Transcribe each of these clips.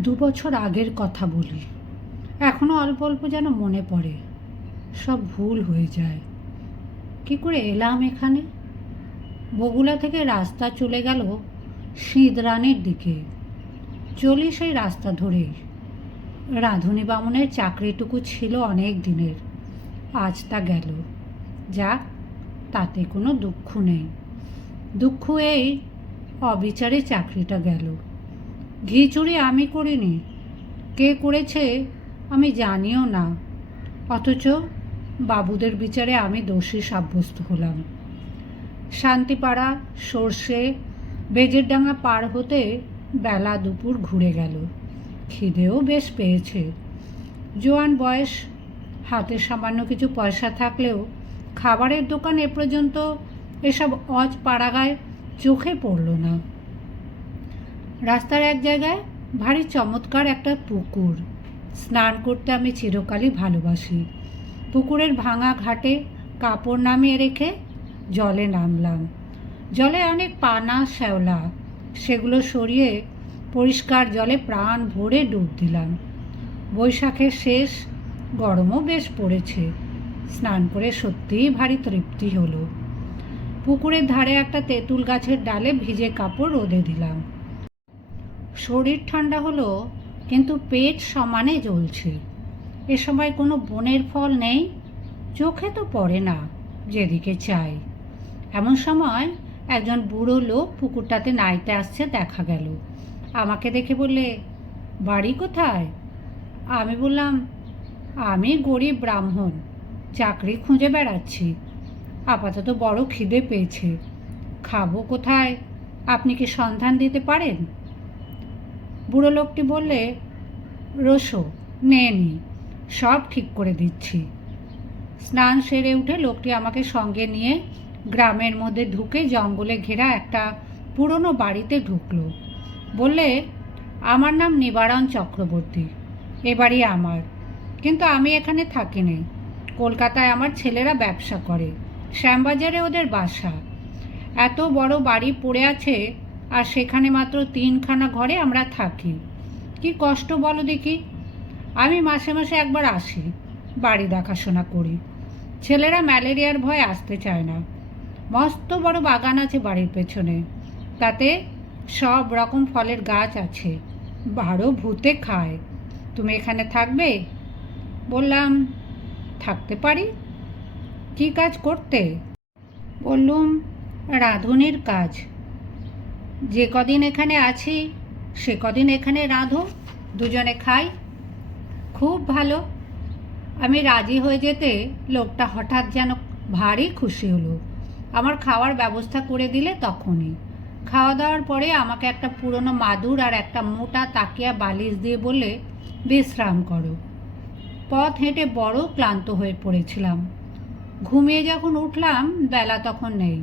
2 বছর আগের কথা বলি। এখনও অল্প অল্প যেন মনে পড়ে। সব ভুল হয়ে যায়। কি করে এলাম এখানে? বগুলা থেকে রাস্তা চলে গেল সিঁদরানের দিকে। চলি সেই রাস্তা ধরেই। রাঁধুনি বামুনের চাকরিটুকু ছিল অনেক দিনের, আজ তা গেল। যাক, তাতে কোনো দুঃখ নেই। দুঃখ এই অবিচারে চাকরিটা গেল। ঘি চুরি আমি করিনি, কে করেছে আমি জানিও না, অথচ বাবুদের বিচারে আমি দোষী সাব্যস্ত হলাম। শান্তিপাড়া, সর্ষে, বেজেরডাঙ্গা পার হতে বেলা দুপুর ঘুরে গেল। খিদেও বেশ পেয়েছে। জোয়ান বয়স, হাতে সামান্য কিছু পয়সা থাকলেও খাবারের দোকান এ পর্যন্ত এসব অজ পাড়াগায় চোখে পড়ল না। রাস্তার এক জায়গায় ভারী চমৎকার একটা পুকুর। স্নান করতে আমি চিরকালই ভালোবাসি। পুকুরের ভাঙা ঘাটে কাপড় নামিয়ে রেখে জলে নামলাম। জলে অনেক পানা শ্যাওলা, সেগুলো সরিয়ে পরিষ্কার জলে প্রাণ ভরে ডুব দিলাম। বৈশাখের শেষ, গরমও বেশ পড়েছে। স্নান করে সত্যিই ভারী তৃপ্তি হলো। পুকুরের ধারে একটা তেঁতুল গাছের ডালে ভিজে কাপড় রোদে দিলাম। শরীর ঠান্ডা হলো, কিন্তু পেট সমানে জ্বলছে। এ সময় কোনো বনের ফল নেই, চোখে তো পড়ে না যেদিকে চাই। এমন সময় একজন বুড়ো লোক পুকুরটাতে নাইতে আসছে দেখা গেল। আমাকে দেখে বললে, বাড়ি কোথায়? আমি বললাম, আমি গরিব ব্রাহ্মণ, চাকরি খুঁজে বেড়াচ্ছি। আপাতত বড় খিদে পেয়েছে, খাবো কোথায়, আপনি কি সন্ধান দিতে পারেন? বুড়ো লোকটি বললে, রসো, নে নি, সব ঠিক করে দিচ্ছি। স্নান সেরে উঠে লোকটি আমাকে সঙ্গে নিয়ে গ্রামের মধ্যে ঢুকে জঙ্গলে ঘেরা একটা পুরনো বাড়িতে ঢুকলো। বললে, আমার নাম নিবারণ চক্রবর্তী, এ বাড়ি আমার, কিন্তু আমি এখানে থাকি নে। কলকাতায় আমার ছেলেরা ব্যবসা করে, শ্যামবাজারে ওদের বাসা। এত বড় বাড়ি পড়ে আছে, আর সেখানে মাত্র 3খানা ঘরে আমরা থাকি। কি কষ্ট বলো দেখি। আমি মাসে মাসে একবার আসি, বাড়ি দেখাশোনা করি। ছেলেরা ম্যালেরিয়ার ভয়ে আসতে চায় না। মস্ত বড় বাগান আছে বাড়ির পেছনে, তাতে সব রকম ফলের গাছ আছে। 12 ভূতে খায়। তুমি এখানে থাকবে? বললাম, থাকতে পারি। কি কাজ করতে? বললুম, রাঁধুনির কাজ। যে কদিন এখানে আছি সে কদিন এখানে রাঁধো, দুজনে খাই। খুব ভালো। আমি রাজি হয়ে যেতে লোকটা হঠাৎ যেন ভারী খুশি হলো। আমার খাওয়ার ব্যবস্থা করে দিলে তখনই। খাওয়া দাওয়ার পরে আমাকে একটা পুরনো মাদুর আর একটা মোটা তাকিয়া বালিশ দিয়ে বললে, বিশ্রাম করো। পথ হেঁটে বড় ক্লান্ত হয়ে পড়েছিলাম। ঘুমিয়ে যখন উঠলাম বেলা তখন নেই।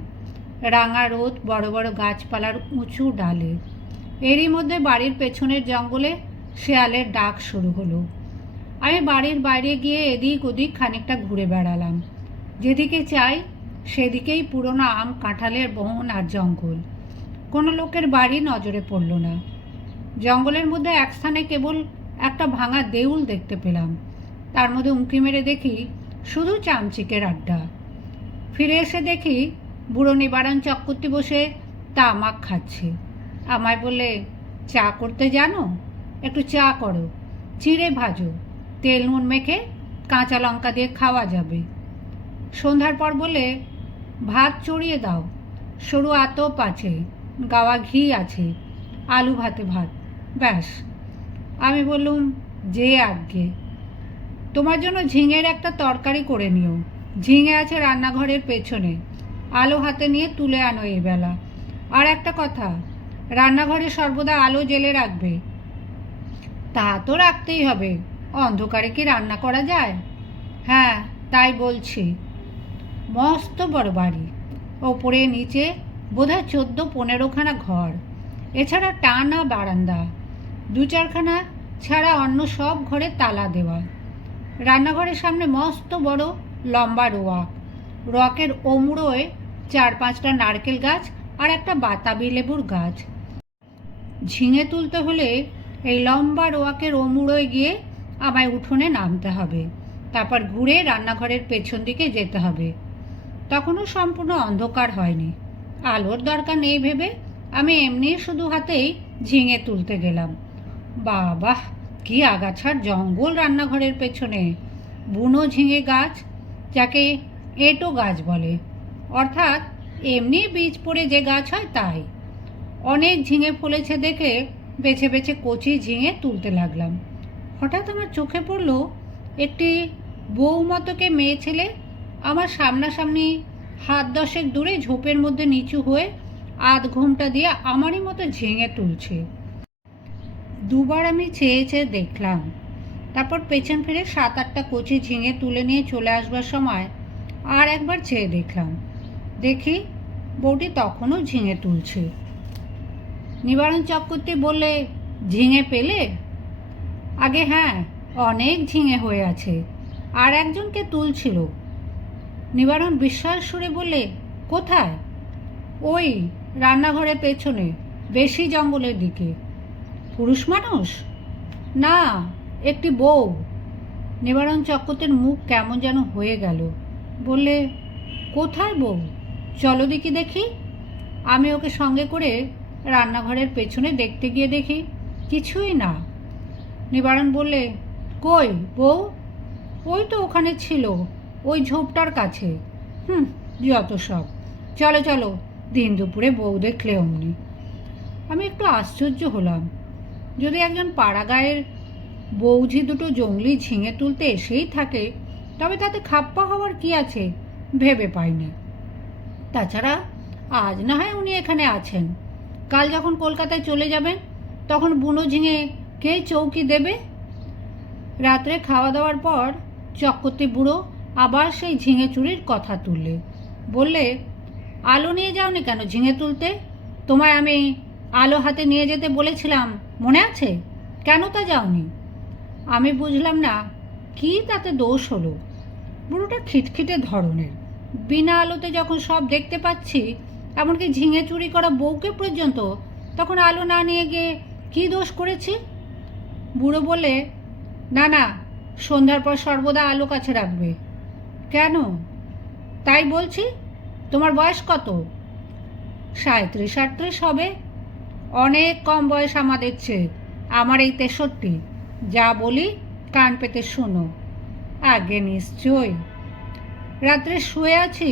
রাঙা রোদ বড় বড় গাছপালার উঁচু ডালে। এরই মধ্যে বাড়ির পেছনের জঙ্গলে শেয়ালের ডাক শুরু হলো। আমি বাড়ির বাইরে গিয়ে এদিক ওদিক খানিকটা ঘুরে বেড়ালাম। যেদিকে চাই সেদিকেই পুরনো আম কাঁঠালের বন আর জঙ্গল। কোনো লোকের বাড়ি নজরে পড়ল না। জঙ্গলের মধ্যে এক স্থানে কেবল একটা ভাঙা দেউল দেখতে পেলাম। তার মধ্যে উঁকি মেরে দেখি শুধু চামচিকের আড্ডা। ফিরে এসে দেখি বুড়ো নিবারণ চক্রবর্তী বসে তামাক খাচ্ছে। আমায় বললে, চা করতে জানো? একটু চা করো, চিড়ে ভাজো, তেল নুন মেখে কাঁচা লঙ্কা দিয়ে খাওয়া যাবে। সন্ধ্যার পর বলে, ভাত চড়িয়ে দাও, সরু আতপ আছে, গাওয়া ঘি আছে, আলু ভাতে ভাত, ব্যাস। আমি বললুম, যে আজ্ঞে। তোমার জন্য ঝিঙের একটা তরকারি করে নিও। ঝিঙে আছে রান্নাঘরের পেছনে, আলো হাতে নিয়ে তুলে আনো এই বেলা। আর একটা কথা, রান্নাঘরে সর্বদা আলো জ্বেলে রাখবে। তা তো রাখতেই হবে, অন্ধকারে কি রান্না করা যায়? হ্যাঁ, তাই বলছি। মস্ত বড় বাড়ি, ওপরে নিচে বোধহয় 14-15খানা ঘর, এছাড়া টানা বারান্দা। 2-4খানা ছাড়া অন্য সব ঘরে তালা দেওয়া। রান্নাঘরের সামনে মস্ত বড় লম্বা রোয়াক। রোয়াকের ওমড়োয় 4-5টা নারকেল গাছ আর একটা বাতাবি লেবুর গাছ। ঝিঙে তুলতে হলে এই লম্বা রোয়াকের ওমুড়োয় গিয়ে আমায় উঠোনে নামতে হবে, তারপর ঘুরে রান্নাঘরের পেছন দিকে যেতে হবে। তখনও সম্পূর্ণ অন্ধকার হয়নি। আলোর দরকার নেই ভেবে আমি এমনি শুধু হাতেই ঝিঙে তুলতে গেলাম। বাবা, কি আগাছার জঙ্গল রান্নাঘরের পেছনে! বুনো ঝিঙে গাছ, যাকে এঁটো গাছ বলে, অর্থাৎ এমনি বীজ পড়ে যে গাছ হয় তাই। অনেক ঝিঙে ফলেছে দেখে বেছে বেছে কচি ঝিঙে তুলতে লাগলাম। হঠাৎ আমার চোখে পড়ল একটি বউমতকে মেয়ে ছেলে আমার সামনাসামনি হাত দশেক দূরে ঝোপের মধ্যে নিচু হয়ে আধ ঘোমটা দিয়ে আমারই মতো ঝিঙে তুলছে। দুবার আমি চেয়ে চেয়ে দেখলাম, তারপর পেছন ফিরে 7-8টা কচি ঝিঙে তুলে নিয়ে চলে আসবার সময় আর একবার চেয়ে দেখলাম। দেখি বউটি তখনও ঝিঙে তুলছে। নিবারণ চক্রবর্তী বললে, ঝিঙে পেলে? আগে হ্যাঁ, অনেক ঝিঙে হয়ে আছে, আর একজনকে তুলছিল। নিবারণ বিস্ময়ের সুরে বললে, কোথায়? ওই রান্নাঘরের পেছনে, বেশি জঙ্গলের দিকে। পুরুষ মানুষ? না, একটি বউ। নিবারণ চক্রবর্তীর মুখ কেমন যেন হয়ে গেল। বললে, কোথায় বউ? চলো দেখি দেখি। আমি ওকে সঙ্গে করে রান্নাঘরের পেছনে দেখতে গিয়ে দেখি কিছুই না। নিবারণ বললে, কই বউ? ওই তো ওখানে ছিল, ওই ঝোপটার কাছে। যত সব। চলো চলো, দিন দুপুরে বউ দেখলে অমনি। আমি একটু আশ্চর্য হলাম। যদি একজন পাড়াগাঁয়ের বৌঝি দুটো জঙ্গলি ঝিঙে তুলতে এসেই থাকে, তবে তাতে খাপ্পা হওয়ার কি আছে ভেবে পাইনি। তাছাড়া আজ না হয় উনি এখানে আছেন, কাল যখন কলকাতায় চলে যাবেন তখন বুনো ঝিঙে কে চৌকি দেবে? রাত্রে খাওয়া দাওয়ার পর চক্রবর্তী বুড়ো আবার সেই ঝিঙে চুরির কথা তুললে। বললে, আলো নিয়ে যাওনি কেন ঝিঙে তুলতে? তোমায় আমি আলো হাতে নিয়ে যেতে বলেছিলাম, মনে আছে? কেন তা যাওনি? আমি বুঝলাম না কি তাতে দোষ হলো। বুড়োটা খিটখিটে ধরনের। বিনা আলোতে যখন সব দেখতে পাচ্ছি, এমনকি ঝিঙে চুরি করা বউকে পর্যন্ত, তখন আলো না নিয়ে গিয়ে কী দোষ করেছি? বুড়ো বলে, না না, সন্ধ্যার পর সর্বদা আলো কাছে রাখবে। কেন? তাই বলছি। তোমার বয়স কত? 37-38 হবে। অনেক কম বয়স আমাদের চেয়ে। আমার এই 63। যা বলি কান পেতে শোনো। আগে নিশ্চয়। রাত্রে শুয়ে আছি,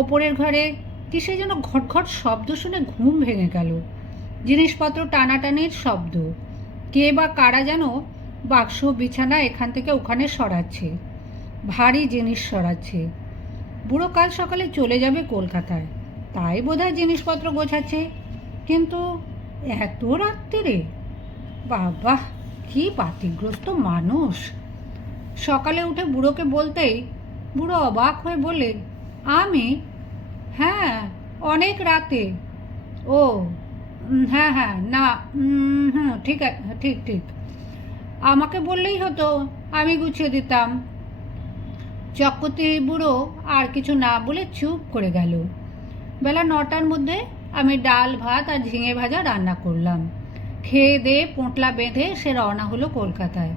ওপরের ঘরে কিসে যেন ঘটঘট শব্দ শুনে ঘুম ভেঙে গেল। জিনিসপত্র টানাটানির শব্দ। কে বা কারা যেন বাক্স বিছানা এখান থেকে ওখানে সরাচ্ছে, ভারী জিনিস সরাচ্ছে। বুড়ো কাল সকালে চলে যাবে কলকাতায়, তাই বোধহয় জিনিসপত্র গোছাচ্ছে। কিন্তু এত রাত্রিরে? বাবা, কি বাতিগ্রস্ত মানুষ! সকালে উঠে বুড়োকে বলতেই বুড়ো অবাক হয়ে বলে, আমি? হ্যাঁ, অনেক রাতে। ও হ্যাঁ হ্যাঁ, না ঠিক আছে, ঠিক ঠিক। আমাকে বললেই হতো, আমি গুছিয়ে দিতাম। চক্রবর্তী বুড়ো আর কিছু না বলে চুপ করে গেল। বেলা 9টার মধ্যে আমি ডাল ভাত আর ঝিঙে ভাজা রান্না করলাম। খেয়ে দিয়ে পোঁটলা বেঁধে সে রওনা হলো কলকাতায়।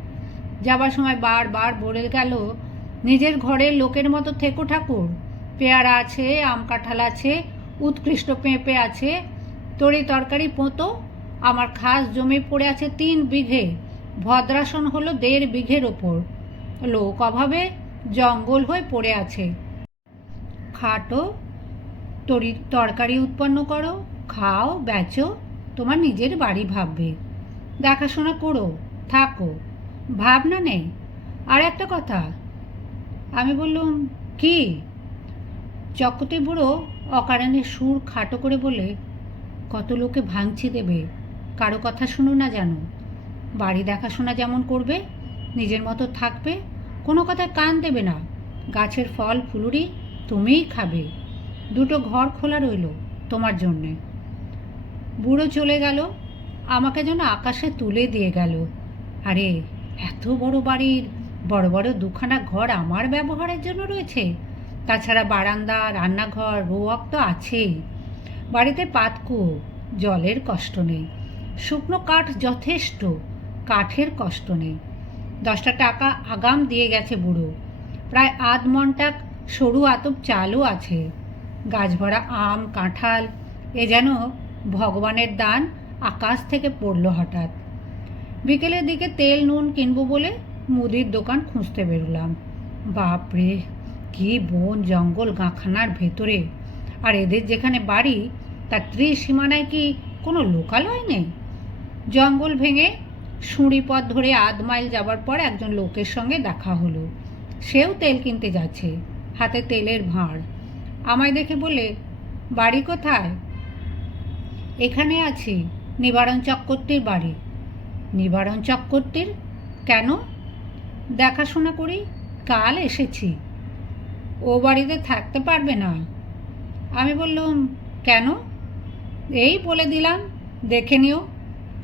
যাবার সময় বারবার বলে গেল, নিজের ঘরের লোকের মতো থেকো ঠাকুর। পেয়ারা আছে, আম কাঁঠাল আছে, উৎকৃষ্ট পেঁপে আছে, তরি তরকারি পোঁতো। আমার খাস জমি পড়ে আছে 3 বিঘে, ভদ্রাসন হলো 1.5 বিঘের ওপর। লোক অভাবে জঙ্গল হয়ে পড়ে আছে। খাটো, তরকারি উৎপন্ন করো, খাও, বেচো, তোমার নিজের বাড়ি ভাববে। দেখাশোনা করো, থাকো, ভাবনা নেই। আর একটা কথা। আমি বললুম, কি? চক্রবর্তী বুড়ো অকারণে সুর খাটো করে বলে, কত লোকে ভাঙচি দেবে, কারো কথা শুনো না জানো। বাড়ি দেখাশোনা যেমন করবে, নিজের মতো থাকবে, কোনো কথায় কান দেবে না। গাছের ফল ফুলুরি তুমিই খাবে। 2টো ঘর খোলা রইল তোমার জন্যে। বুড়ো চলে গেল, আমাকে যেন আকাশে তুলে দিয়ে গেল। আরে, এত বড় বাড়ির বড় বড় 2খানা ঘর আমার ব্যবহারের জন্য রয়েছে। তাছাড়া বারান্দা, রান্নাঘর, রোয়াক তো আছেই। বাড়িতে পাতকু, জলের কষ্ট নেই। শুকনো কাঠ যথেষ্ট, কাঠের কষ্ট নেই। 10টা টাকা আগাম দিয়ে গেছে বুড়ো। প্রায় আধ মণটাক সরু আতপ চালও আছে। গাছ ভরা আম, কাঁঠাল, এ যেন ভগবানের দান আকাশ থেকে পড়ল হঠাৎ। বিকেলের দিকে তেল নুন কিনবো বলে মুদির দোকান খুঁজতে বেরোলাম। বাপরে, কি বন জঙ্গল গাঁখানার ভেতরে! আর এদের যেখানে বাড়ি তার ত্রিসীমানায় কি কোনো লোকালয় নেই? জঙ্গল ভেঙে সুঁড়ি পথ ধরে আধ মাইল যাবার পর একজন লোকের সঙ্গে দেখা হলো। সেও তেল কিনতে যাচ্ছে, হাতে তেলের ভাঁড়। আমায় দেখে বলে, বাড়ি কোথায়? এখানে আছি, নিবারণ চক্রবর্তীর বাড়ি। নিবারণ চক্রবর্তীর? কেন? দেখাশোনা করি, কাল এসেছি। ও বাড়িতে থাকতে পারবে না। আমি বললুম, কেন? এই বলে দিলাম, দেখে নিও।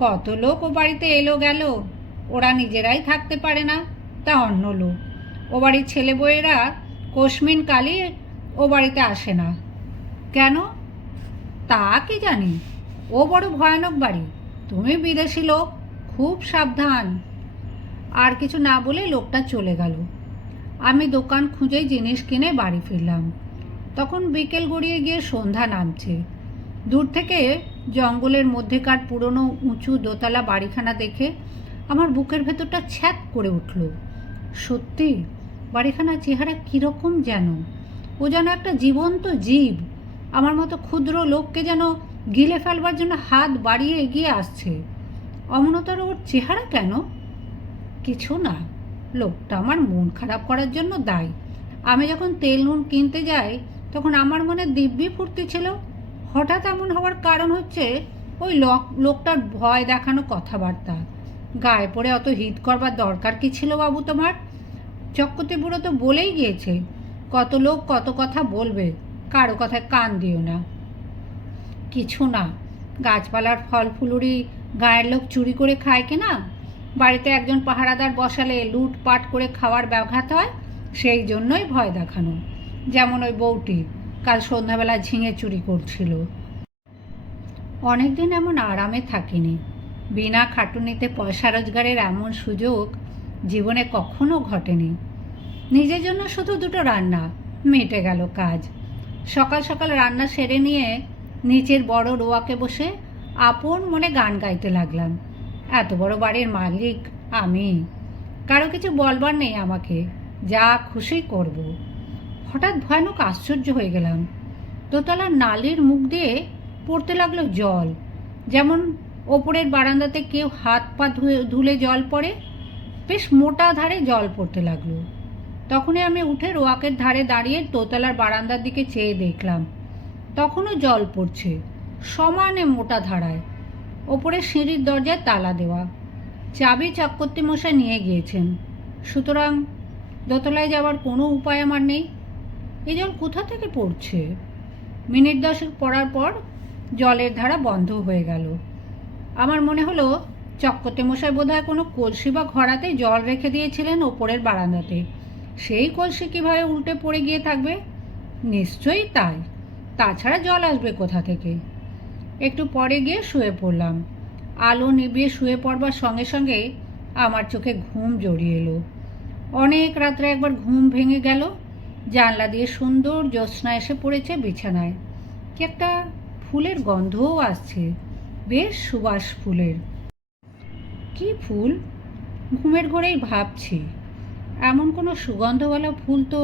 কত লোক ও বাড়িতে এলো গেল, ওরা নিজেরাই থাকতে পারে না, তা অন্য লোক। ও বাড়ির ছেলে বউয়েরা কোশমিন কালি ও বাড়িতে আসে না। কেন? তা কি জানি। ও বড় ভয়ানক বাড়ি, তুমি বিদেশি লোক, খুব সাবধান। আর কিছু না বলে লোকটা চলে গেল। আমি দোকান খুঁজে জিনিস কিনে বাড়ি ফিরলাম। তখন বিকেল গড়িয়ে গিয়ে সন্ধ্যা নামছে। দূর থেকে জঙ্গলের মধ্যেকার পুরনো উঁচু দোতলা বাড়িখানা দেখে আমার বুকের ভেতরটা ছ্যাঁত করে উঠল। সত্যি বাড়িখানার চেহারা কীরকম যেন! ও যেন একটা জীবন্ত জীব, আমার মতো ক্ষুদ্র লোককে যেন গিলে ফেলবার জন্য হাত বাড়িয়ে এগিয়ে আসছে। অমনতার ওর চেহারা কেন? কিছু না, লোকটা আমার মন খারাপ করার জন্য দায়ী। আমি যখন তেল নুন কিনতে যাই তখন আমার মনে দিব্যি ফুর্তি ছিল। হঠাৎ এমন হওয়ার কারণ হচ্ছে ওই লোকটার ভয় দেখানো কথাবার্তা। গায়ে পড়ে অত হিত করবার দরকার কি ছিল বাবু তোমার? চক্রবর্তী বুড়ো তো বলেই গিয়েছে, কত লোক কত কথা বলবে, কারো কথায় কান দিও না। কিছু না, গাছপালার ফল ফুলুরি গায়ের লোক চুরি করে খায় কিনা? বাড়িতে একজন পাহারাদার বসালে লুটপাট করে খাওয়ার ব্যাঘাত হয়, সেই জন্যই ভয় দেখানো। যেমন ওই বউটি কাল সন্ধ্যাবেলা ঝিঙে চুরি করছিল। অনেকদিন এমন আরামে থাকিনি। বিনা খাটুনিতে পয়সা রোজগারের এমন সুযোগ জীবনে কখনো ঘটেনি। নিজের জন্য শুধু 2টো রান্না, মিটে গেল কাজ। সকাল সকাল রান্না সেরে নিয়ে নিচের বড় রোয়াকে বসে আপন মনে গান গাইতে লাগলাম। এত বড় বাড়ির মালিক আমি, কারো কিছু বলবার নেই আমাকে, যা খুশি করব। হঠাৎ ভয়ানক আশ্চর্য হয়ে গেলাম। দোতলার নালির মুখ দিয়ে পড়তে লাগলো জল, যেমন ওপরের বারান্দাতে কেউ হাত পা ধুলে জল পড়ে। বেশ মোটা ধারে জল পড়তে লাগলো। তখনই আমি উঠে রোয়াকের ধারে দাঁড়িয়ে দোতলার বারান্দার দিকে চেয়ে দেখলাম, তখনও জল পড়ছে, সমানে মোটা ধারায়। ওপরে সিঁড়ির দরজায় তালা দেওয়া, চাবি চক্রবর্তী মশাই নিয়ে গিয়েছেন। সুতরাং দোতলায় যাওয়ার কোনো উপায় আমার নেই। এই জল কোথা থেকে পড়ছে? মিনিট 10 পড়ার পর জলের ধারা বন্ধ হয়ে গেল। আমার মনে হলো চক্রবর্তী মশাই বোধহয় কোনো কলসি বা ঘড়াতে জল রেখে দিয়েছিলেন ওপরের বারান্দাতে। সেই কলসি কীভাবে উল্টে পড়ে গিয়ে থাকবে? নিশ্চয়ই তাই, তাছাড়া জল আসবে কোথা থেকে? একটু পরে গিয়ে শুয়ে পড়লাম। আলো নিভিয়ে শুয়ে পড়বার সঙ্গে সঙ্গে আমার চোখে ঘুম জড়িয়ে এলো। অনেক রাত্রে একবার ঘুম ভেঙে গেল। জানলা দিয়ে সুন্দর জ্যোৎস্না এসে পড়েছে বিছানায়। কি একটা ফুলের গন্ধও আসছে, বেশ সুবাস ফুলের। কি ফুল? ঘুমের ঘোরেই ভাবছি, এমন কোনো সুগন্ধওয়ালা ফুল তো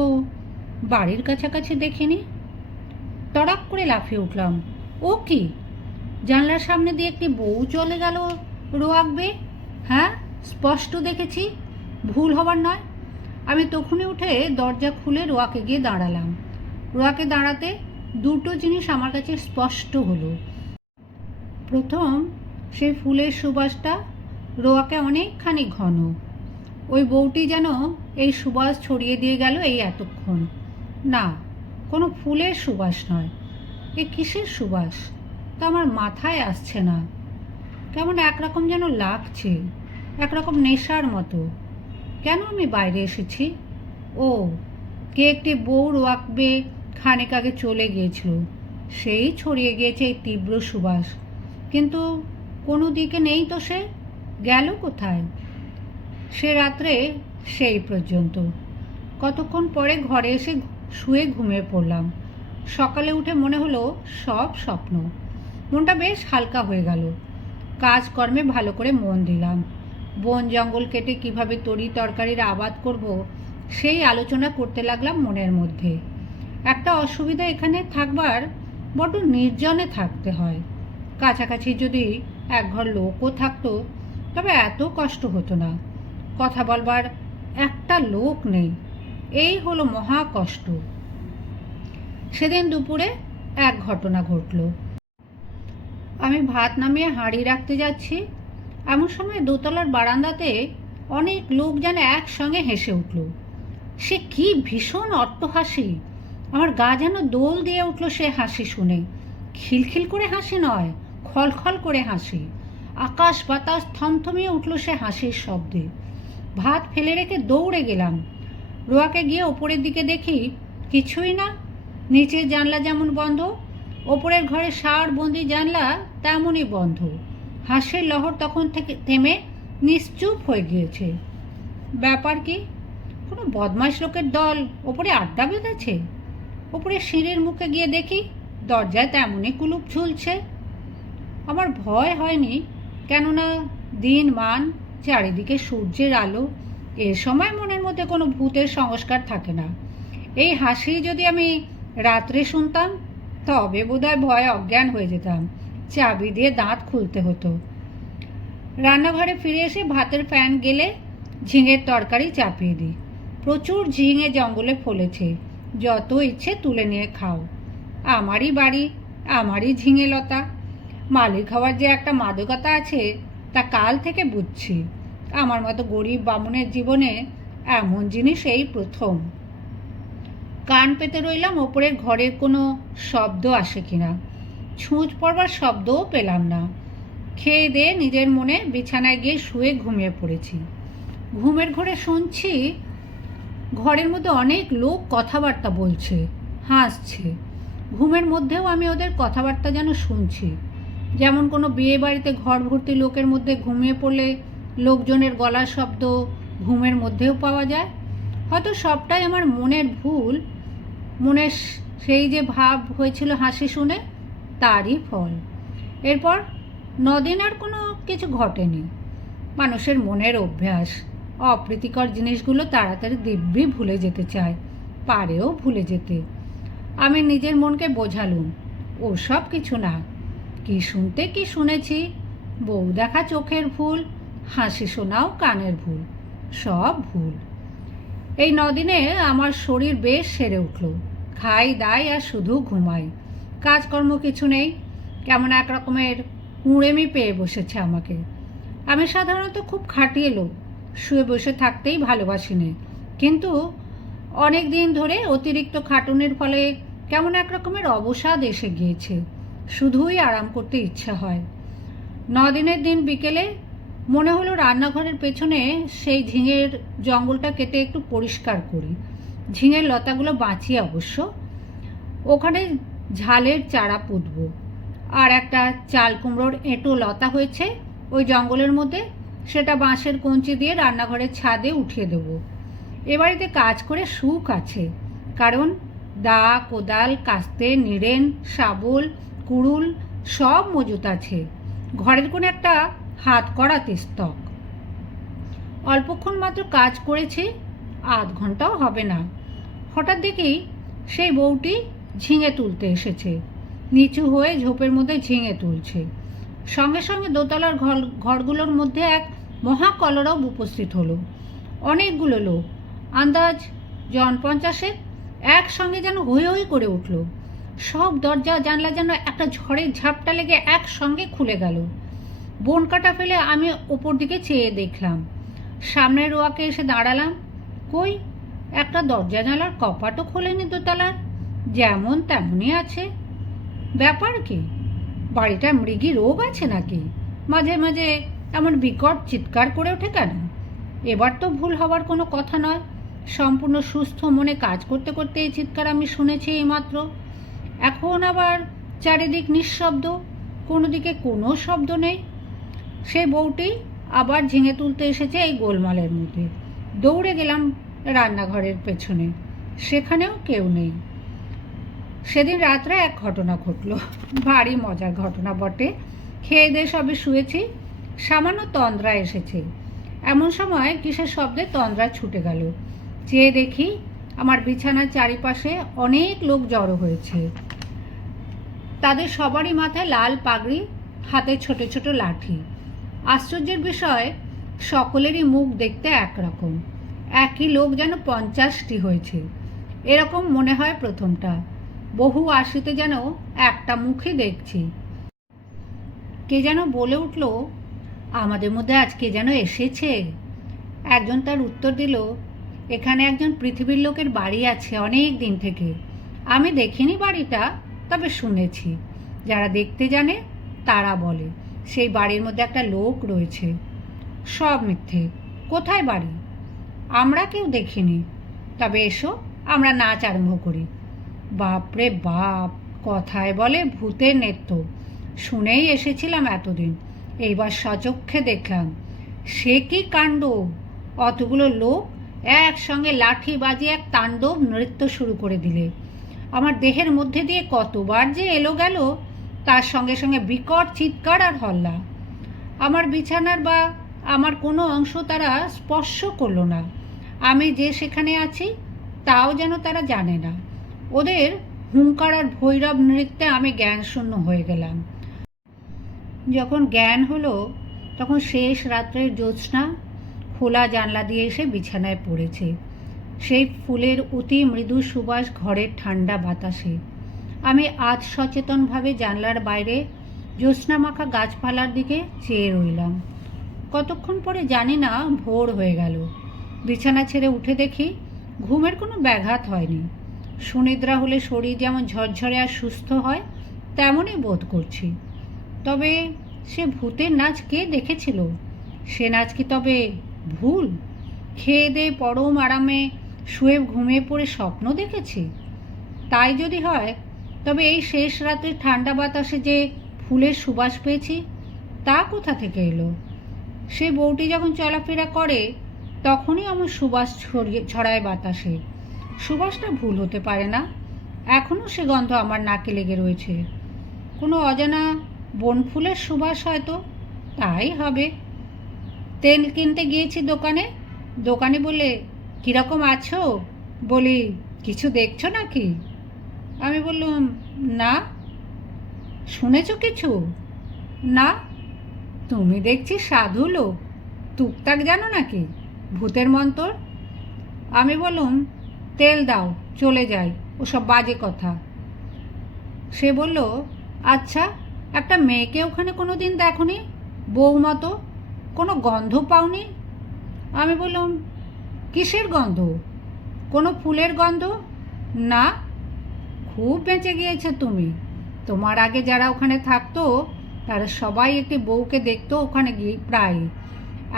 বাড়ির কাছাকাছি দেখিনি। তড়াক করে লাফিয়ে উঠলাম। ও কি! জানলার সামনে দিয়ে একটি বউ চলে গেল রোয়াকবে। হ্যাঁ, স্পষ্ট দেখেছি, ভুল হবার নয়। আমি তখনই উঠে দরজা খুলে রোয়াকে গিয়ে দাঁড়ালাম। রোয়াকে দাঁড়াতে 2টো জিনিস আমার কাছে স্পষ্ট হলো। প্রথম, সেই ফুলের সুবাসটা রোয়াকে অনেকখানি ঘন। ওই বউটি যেন এই সুবাস ছড়িয়ে দিয়ে গেল এই এতক্ষণ। না, কোনো ফুলের সুবাস নয়। এ কিসের সুবাস তা আমার মাথায় আসছে না। কেমন একরকম যেন লাগছে, একরকম নেশার মতো। কেন আমি বাইরে এসেছি? ও, কে একটি বউ রোয়াকবে খানিক আগে চলে গিয়েছিল, সেই ছড়িয়ে গিয়েছে এই তীব্র সুবাস। কিন্তু কোনো দিকে নেই তো, সে গেল কোথায়? সে রাত্রে সেই পর্যন্ত। কতক্ষণ পরে ঘরে এসে শুয়ে ঘুমিয়ে পড়লাম। সকালে উঠে মনে হলো সব স্বপ্ন। মনটা বেশ হালকা হয়ে গেল। কাজকর্মে ভালো করে মন দিলাম। বন জঙ্গল কেটে কিভাবে তরি তরকারির আবাদ করব সেই আলোচনা করতে লাগলাম মনের মধ্যে। একটা অসুবিধা, এখানে থাকবার বড্ড নির্জনে থাকতে হয়। কাছাকাছি যদি একঘর লোকও থাকতো তবে এত কষ্ট হতো না। কথা বলবার একটা লোক নেই, এই হলো মহা কষ্ট। সেদিন দুপুরে এক ঘটনা ঘটল। আমি ভাত নামিয়ে হাঁড়ি রাখতে যাচ্ছি, এমন সময় দোতলার বারান্দাতে অনেক লোক যেন একসঙ্গে হেসে উঠল। সে কি ভীষণ অট্টহাসি! আমার গা যেন দোল দিয়ে উঠল সে হাসি শুনে। খিলখিল করে হাসি নয়, খলখল করে হাসি। আকাশ বাতাস থমথমিয়ে উঠল সে হাসির শব্দে। ভাত ফেলে রেখে দৌড়ে গেলাম। রোয়াকে গিয়ে ওপরের দিকে দেখি কিছুই না। নিচের জানলা যেমন বন্ধ, ওপরের ঘরে ষাঁড়বন্দি জানলা তেমনই বন্ধ। হাসির লহর তখন থেকে থেমে নিশ্চুপ হয়ে গিয়েছে। ব্যাপার কি? কোনো বদমাশ লোকের দল ওপরে আড্ডা বেঁধেছে। ওপরে সিঁড়ির মুখে গিয়ে দেখি দরজায় তেমনই কুলুপ ঝুলছে। আমার ভয় হয়নি, কেননা দিন মান, চারিদিকে সূর্যের আলো। এ সময় মনের মধ্যে কোনো ভূতের সংস্কার থাকে না। এই হাসি যদি আমি রাত্রে শুনতাম তবে বোধহয় ভয়ে অজ্ঞান হয়ে যেতাম। চাবি দিয়ে দাঁত খুলতে হতো। রান্নাঘরে ফিরে এসে ভাতের ফ্যান গেলে ঝিঙের তরকারি চাপিয়ে দিই। প্রচুর ঝিঙে জঙ্গলে ফলেছে, যত ইচ্ছে তুলে নিয়ে খাও। আমারই বাড়ি, আমারই ঝিঙে লতা। মালিক হওয়ার যে একটা মাদকতা আছে তা কাল থেকে বুঝছি। আমার মতো গরিব বামুনের জীবনে এমন জিনিস এই প্রথম। কান পেতে রইলাম ওপরের ঘরের কোনো শব্দ আসে কিনা। ছুঁচ পড়বার শব্দও পেলাম না। খেয়ে দিয়ে নিজের মনে বিছানায় গিয়ে শুয়ে ঘুমিয়ে পড়েছি। ঘুমের ঘরে শুনছি ঘরের মধ্যে অনেক লোক কথাবার্তা বলছে, হাসছে। ঘুমের মধ্যেও আমি ওদের কথাবার্তা যেন শুনছি। যেমন কোনো বিয়ে বাড়িতে ঘর ভর্তি লোকের মধ্যে ঘুমিয়ে পড়লে লোকজনের গলার শব্দ ঘুমের মধ্যেও পাওয়া যায়। হয়তো সবটাই আমার মনের ভুল। মনের সেই যে ভাব হয়েছিল হাসি শুনে, তারই ফল। এরপর 9 দিন আর কোনো কিছু ঘটেনি। মানুষের মনের অভ্যাস, অপ্রীতিকর জিনিসগুলো তাড়াতাড়ি দিব্যি ভুলে যেতে চায়, পারেও ভুলে যেতে। আমি নিজের মনকে বোঝালুম ওসব কিছু না। কি শুনতে কি শুনেছি, বউ দেখা চোখের ভুল, হাসি শোনাও কানের ভুল, সব ভুল। এই 9 দিনে আমার শরীর বেশ সেরে উঠল। খাই দাই আর শুধু ঘুমাই। কাজকর্ম কিছু নেই। কেমন এক রকমের উড়েমি পেয়ে বসেছে আমাকে। আমি সাধারণত খুব খাটিয়ে লোক, শুয়ে বসে থাকতেই ভালোবাসি নে। কিন্তু অনেক দিন ধরে অতিরিক্ত খাটুনির ফলে কেমন এক রকমের অবসাদ এসে গিয়েছে। শুধুই আরাম করতে ইচ্ছা হয়। 9 দিনের দিন বিকেলে মনে হলো রান্নাঘরের পেছনে সেই ঝিঙের জঙ্গলটা কেটে একটু পরিষ্কার করি। ঝিঙের লতাগুলো বাঁচিয়ে অবশ্য। ওখানে ঝালের চারা পুঁতব। আর একটা চাল কুমড়োর এঁটো লতা হয়েছে ওই জঙ্গলের মধ্যে, সেটা বাঁশের কঞ্চি দিয়ে রান্নাঘরের ছাদে উঠিয়ে দেব। এ বাড়িতে কাজ করে সুখ আছে, কারণ দা, কোদাল, কাস্তে, নিড়েন, শাবল, কুড়ুল সব মজুত আছে। ঘরের কোনো একটা হাত করা তিস্তক। অল্পক্ষণ মাত্র কাজ করেছি, আধ ঘন্টাও হবে না। হঠাৎ দেখি সেই বউটি ঝিঙে তুলতে এসেছে। নিচু হয়ে ঝোপের মধ্যে ঝিঙে তুলছে। সঙ্গে সঙ্গে দোতলার ঘরগুলোর মধ্যে এক মহাকলরব উপস্থিত হলো। অনেকগুলো লোক, আন্দাজ জন 50 একসঙ্গে যেন হৈ হৈ করে উঠল। সব দরজা জানলা যেন একটা ঝড়ের ঝাপটা লেগে একসঙ্গে খুলে গেল। বন কাটা ফেলে আমি ওপর দিকে চেয়ে দেখলাম। সামনের রোয়াকে এসে দাঁড়ালাম। কই, একটা দরজা জানলার কপাটও খোলেনি দোতলার, যেমন তেমনই আছে। ব্যাপার কি? বাড়িটা মৃগী রোগ আছে নাকি? মাঝে মাঝে এমন বিকট চিৎকার করে ওঠে কেন? এবার তো ভুল হওয়ার কোনো কথা নয়। সম্পূর্ণ সুস্থ মনে কাজ করতে করতে এই চিৎকার আমি শুনেছি এইমাত্র। এখন আবার চারিদিক নিঃশব্দ, কোনো দিকে কোনো শব্দ নেই। সেই বউটি আবার ঝিঙে তুলতে এসেছে এই গোলমালের মধ্যে। দৌড়ে গেলাম রান্নাঘরের পেছনে, সেখানেও কেউ নেই। সেদিন রাত্রে এক ঘটনা ঘটল, ভারী মজার ঘটনা বটে। খেয়ে দিয়ে সবে শুয়েছি, সামান্য তন্দ্রা এসেছে। এমন সময় কিসের শব্দে তন্দ্রা ছুটে গেল। চেয়ে দেখি আমার বিছানার চারিপাশে অনেক লোক জড়ো হয়েছে। তাদের সবারই মাথায় লাল পাগড়ি, হাতে ছোট ছোট লাঠি। আশ্চর্যের বিষয়, সকলেরই মুখ দেখতে একরকম। একই লোক যেন 50টি হয়েছে, এরকম মনে হয় প্রথমটা। বহু আসিতে যেন একটা মুখই দেখছি। কে যেন বলে উঠল, আমাদের মধ্যে আজকে যেন এসেছে। একজন তার উত্তর দিল, এখানে একজন পৃথিবীর লোকের বাড়ি আছে অনেক দিন থেকে। আমি দেখিনি বাড়িটা, তবে শুনেছি। যারা দেখতে জানে তারা বলে সেই বাড়ির মধ্যে একটা লোক রয়েছে। সব মিথ্যে। কোথায় বাড়ি? আমরা কেউ দেখিনি। তবে এসো আমরা নাচ আরম্ভ করি। বাপরে বাপ, কথায় বলে ভূতের নৃত্য। শুনেই এসেছিলাম এতদিন, এইবার সচক্ষে দেখলাম। সে কি কাণ্ড! অতগুলো লোক একসঙ্গে লাঠি বাজিয়ে এক তাণ্ডব নৃত্য শুরু করে দিলে। আমার দেহের মধ্যে দিয়ে কতবার যে এলো গেল, তার সঙ্গে সঙ্গে বিকট চিৎকার আর হল্লা। আমার বিছানার বা আমার কোনো অংশ তারা স্পর্শ করলো না। আমি যে সেখানে আছি তাও যেন তারা জানে না। ওদের হুঙ্কার আর ভৈরব নৃত্যে আমি জ্ঞানশূন্য হয়ে গেলাম। যখন জ্ঞান হলো, তখন শেষ রাত্রের জ্যোৎস্না খোলা জানলা দিয়ে এসে বিছানায় পড়েছে। সেই ফুলের অতি মৃদু সুবাস ঘরের ঠান্ডা বাতাসে। আমি আজ সচেতনভাবে জানলার বাইরে জ্যোৎস্না মাখা গাছপালার দিকে চেয়ে রইলাম। কতক্ষণ পরে জানি না ভোর হয়ে গেল। বিছানা ছেড়ে উঠে দেখি ঘুমের কোনো ব্যাঘাত হয়নি। সুনিদ্রা হলে শরীর যেমন ঝরঝরে আর সুস্থ হয়, তেমনই বোধ করছি। তবে সে ভূতের নাচ কে দেখেছিল? সে নাচ কি তবে ভুল? খেয়ে দিয়ে পরম আরামে শুয়ে ঘুমিয়ে পড়ে স্বপ্ন দেখেছি? তাই যদি হয়, তবে এই শেষ রাতে ঠান্ডা বাতাসে যে ফুলের সুবাস পেয়েছি, তা কোথা থেকে এলো? সে বউটি যখন চলাফেরা করে তখনই আমার সুবাস ছড়ায় বাতাসে। সুবাসটা ভুল হতে পারে না। এখনও সে গন্ধ আমার নাকে লেগে রয়েছে। কোনো অজানা বনফুলের সুবাস হয়তো। তাই হবে। তেল কিনতে গিয়েছি দোকানে। দোকানি বলে, কীরকম আছো? বলি, কিছু দেখছো নাকি? আমি বললাম, না। শুনেছ কিছু? না। তুমি দেখছি সাধু লোক, টুকটাক জানো নাকি ভূতের মন্তর? আমি বললাম, তেল দাও, চলে যাই, ওসব বাজে কথা। সে বলল, আচ্ছা, একটা মেয়েকে ওখানে কোনো দিন দেখোনি? বউ মতো, কোনো গন্ধ পাওনি? আমি বললাম, কিসের গন্ধ? কোনো ফুলের গন্ধ? না। খুব বেঁচে গিয়েছে তুমি। তোমার আগে যারা ওখানে থাকতো তারা সবাই একটি বউকে দেখতো ওখানে গিয়ে। প্রায়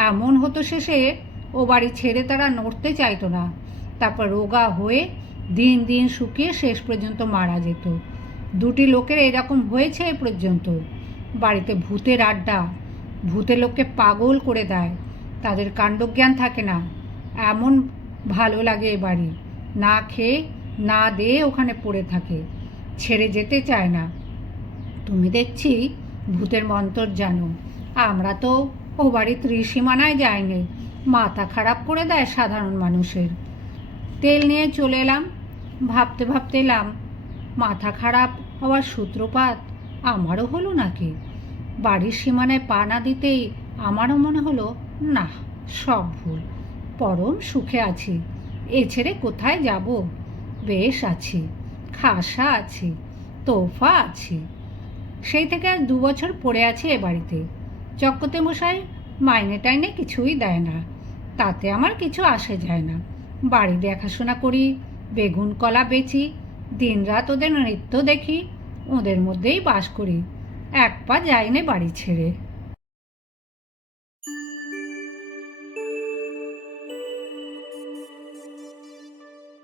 এমন হতো শেষে ও বাড়ি ছেড়ে তারা নড়তে চাইতো না। তারপর রোগা হয়ে দিন দিন শুকিয়ে শেষ পর্যন্ত মারা যেত। 2টি লোকের এরকম হয়েছে এ পর্যন্ত। বাড়িতে ভূতের আড্ডা। ভূতে লোককে পাগল করে দেয়। তাদের কাণ্ডজ্ঞান থাকে না। এমন ভালো লাগে এ বাড়ি। না খেয়ে না দিয়ে ওখানে পড়ে থাকে, ছেড়ে যেতে চায় না। তুমি দেখছি ভূতের মন্তর জানো। আমরা তো ও বাড়ি ত্রিসীমানায় যাইনি। মাথা খারাপ করে দেয় সাধারণ মানুষের। তেল নিয়ে চলে এলাম। ভাবতে ভাবতে এলাম, মাথা খারাপ হওয়ার সূত্রপাত আমারও হলো নাকি? বাড়ির সীমানায় পা না দিতেই আমারও মনে হলো, না, সব ভুল। পরম সুখে আছি। এ ছেড়ে কোথায় যাব? বেশ আছি, খাসা আছি, তোফা আছি। সেই থেকে আজ 2 বছর পড়ে আছি এ বাড়িতে। চক্কতে মশাই মাইনে টাইনে কিছুই দেয় না। তাতে আমার কিছু আসে যায় না। বাড়ি দেখাশোনা করি, বেগুন কলা বেচি, দিনরাত ওদের নৃত্য দেখি, ওদের মধ্যেই বাস করি। এক পা যাইনে বাড়ি ছেড়ে।